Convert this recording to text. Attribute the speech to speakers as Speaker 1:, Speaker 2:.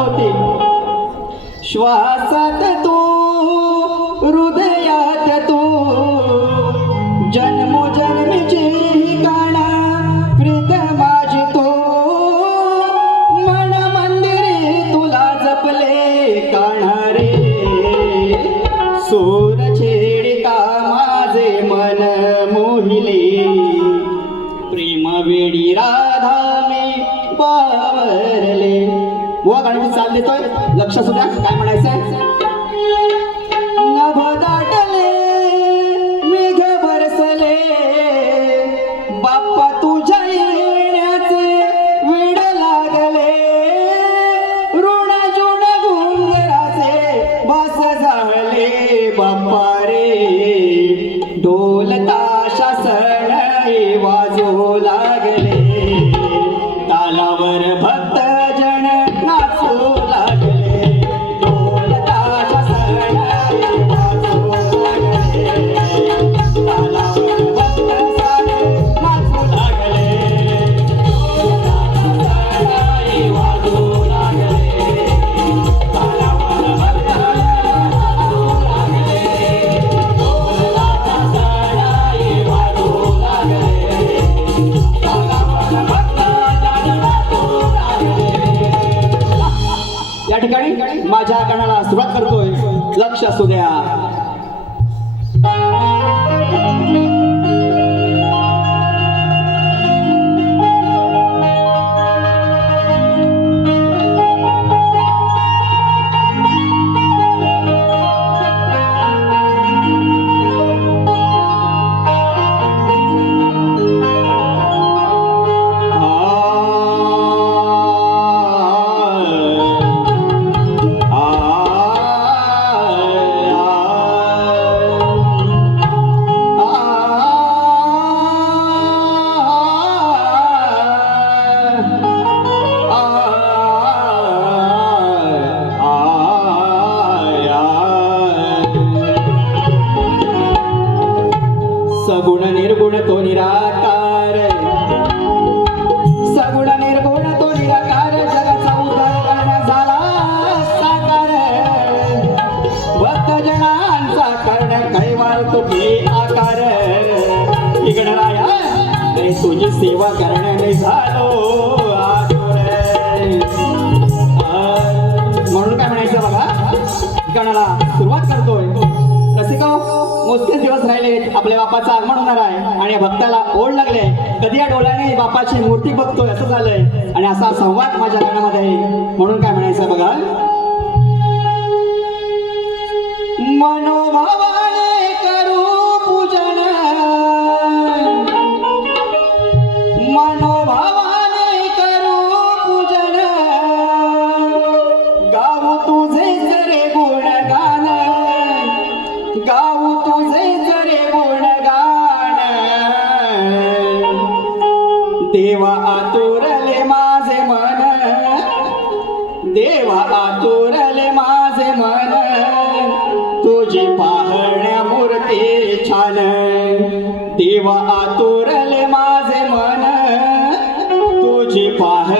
Speaker 1: होती श्वासात तू हृदयात तू जन्मोजन्मीची काणा प्रीत माझी तो मन मंदिरे तुला जपले काणा रे सूर छेडिता माझे मन मोहिले. प्रेम वेडी राधा मी पावरले बुवा गाण्याची चाल देतोय. लक्ष सुद्धा काय म्हणायचंय? नभ दाटले मेघ बाप्पा तुझ्या येण्याचे ठिकाणी माझ्या गाण्याला सुरुवात करतोय. लक्ष असू द्या. सगुण निर्गुण तो निराकार सगुण निर्गुण तो निराकार जगाचा उद्धार झाला साकार भक्तजनांचा कर्ण कैवार तुझे आकार इकडराया रे तुझी सेवा करण्याने झालो म्हणून काय म्हणायचं बघा? गाण्याला दिवस राहिले आपल्या बापाचं आगमन होणार आहे आणि भक्ताला ओढ लागले. कधी या डोळ्याने बापाची मूर्ती बघतोय असं झालंय? आणि असा संवाद माझ्या गाण्यामध्ये आहे. म्हणून काय म्हणायचं बघा? मन आतुरले माझे मन. देवा आतुरले माझे मन. तुझी पाहण्या मूर्ती छान. देवा आतुरले माझे मन. तुझी पाह